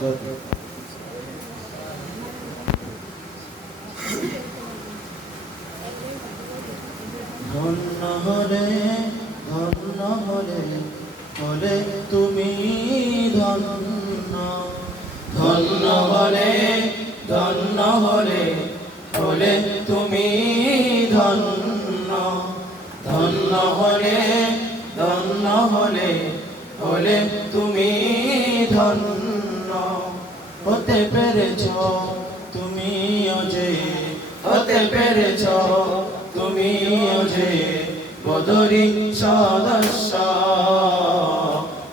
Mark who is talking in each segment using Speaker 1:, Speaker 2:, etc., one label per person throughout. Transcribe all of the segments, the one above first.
Speaker 1: ধন্য হলে ধন্য হলে হলে তুমি ধন্য ধন্য হলে ধন্য। হলে হলে তুমি তুমি ধন্য। হতে পেরেছ তুমি যে, হতে পেরেছ তুমি যে, বদরি সদস্য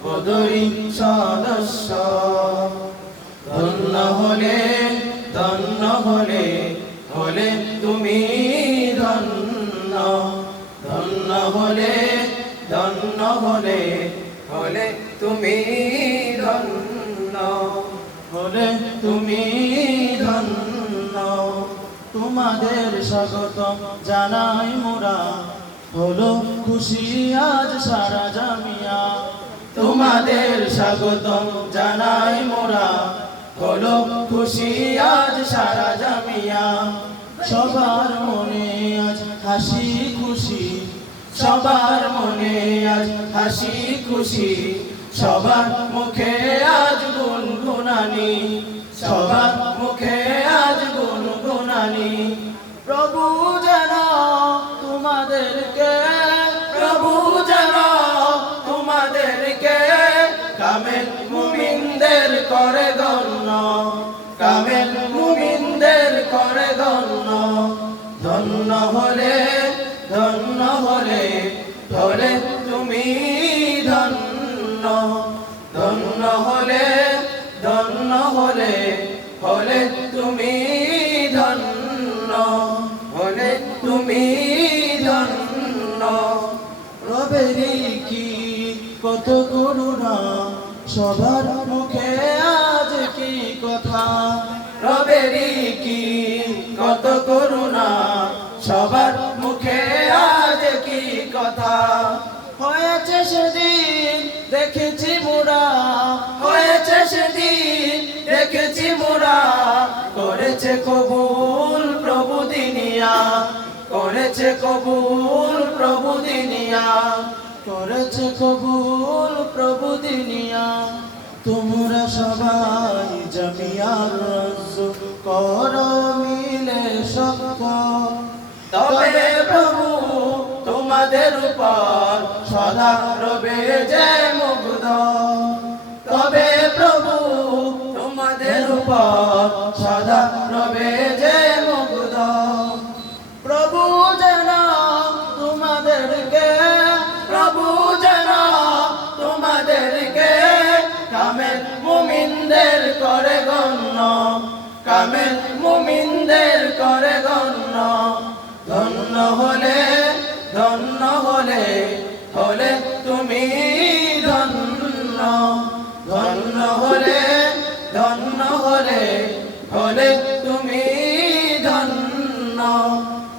Speaker 1: বদরি সদস্য। ধন্য হলে ধন্য হলে হলে তুমি ধন্য। ধন্য হলে ধন্য হলে হলে তুমি ধন্য। হলে তুমি ধন্য। তোমাদের স্বাগত জানাই মোরা। হলো খুশি আজ সারা জামিয়া। তোমাদের স্বাগত জানাই মোরা। হলো খুশি আজ সারা জামিয়া। সবার মনে আজ হাসি খুশি। সবার মনে আজ হাসি খুশি। সবার মুখে করে ধন্য, কামেল মুমিনদের করে ধন্য ধন্য হলে ধন্য হলে হলে তুমি ধন্য ধন্য হলে ধন্য হলে হলে তুমি ধন্য, হলে তুমি ধন্য। রবেরি কি কত করুণা, সবার মুখে আজ কি কথা। রবেরি কি কত করুণা, সবার মুখে আজ কি কথা? হয়েছে সেদিন, দেখেছি মোরা। হয়েছে সেদিন, দেখেছি মোরা। করেছে কবুল প্রভু দিনিয়া। করেছে কবুল প্রভু দিনিয়া। করেছে কবুল প্রভু দিনিয়া। তোমরা সবাই জমিয়ার রজ্জু কর মিলে সত্য তবে প্রভু তোমাদের উপর সদা রবে জয় মুগ্ধ কামেল মুমিনদের করে গণ্য ধন্য হলে ধন্য হলে হলে তুমি ধন্য। ধন্য হলে ধন্য হলে হলে তুমি ধন্য।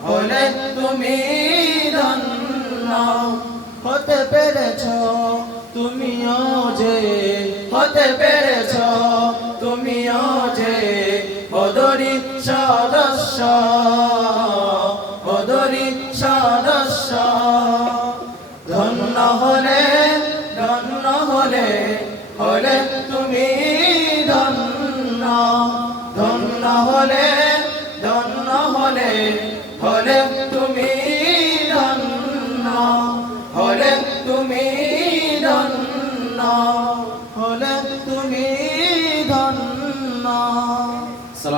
Speaker 1: হলে তুমি ধন্য। হতে পেরেছ তুমিও যে, হতে পেরেছ তুমিও হলে ধন্য হলে হলে তুমি ধন্য। ধন্য হলে ধন্য হলে হলে তুমি